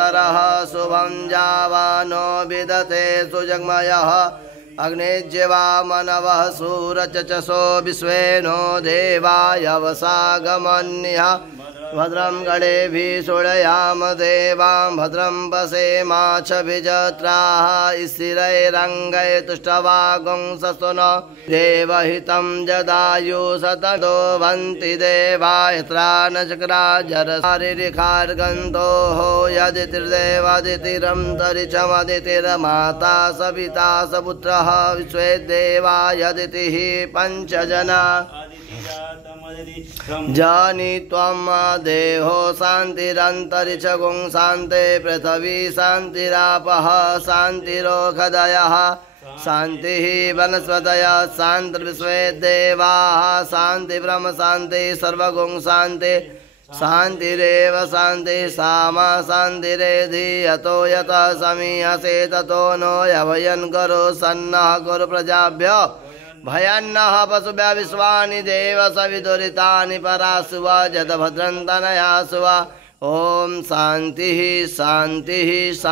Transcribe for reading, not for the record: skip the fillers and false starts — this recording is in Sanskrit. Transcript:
तरः शुभं जावानो विदते सुजग्मयः अग्नेज्यवा मनवः सूरचचसो विश्वेनो देवायवसागमन्यः भद्रं गणेभिः शोडयाम देवां भद्रं पशेमाच्छभिजत्राः स्थिरैरङ्गैः तुष्टवागुंसस्तुनो देवहितं जदायु सततो भन्ति देवा यत्रा न चक्राजरशारीरिखार्गन्तोः यदितिर्देवादितिरन्तरिक्षमदितिर्माता सविता सपुत्रः विश्वे देवा यदितिः पञ्चजना जानी त्वं देहो शान्तिरन्तरिक्षगुं शान्ते पृथिवी शान्तिरापः शान्तिरोषधयः शान्तिः वनस्पतयः शान्तिर्विश्वे देवाः शान्तिब्रह्म शान्तिः सर्वगुं शान्तिः शान्तिरेव शान्तिः सामा शान्तिरेधि यतो यतः समीहसे ततो नो यभयन् करो सन्नः कुरु प्रजाभ्यो भयन्नः पशुभ्यः विश्वानि देव सविदुरितानि परासुव जतभद्रं तनयासुव ॐ शान्तिः शान्तिः।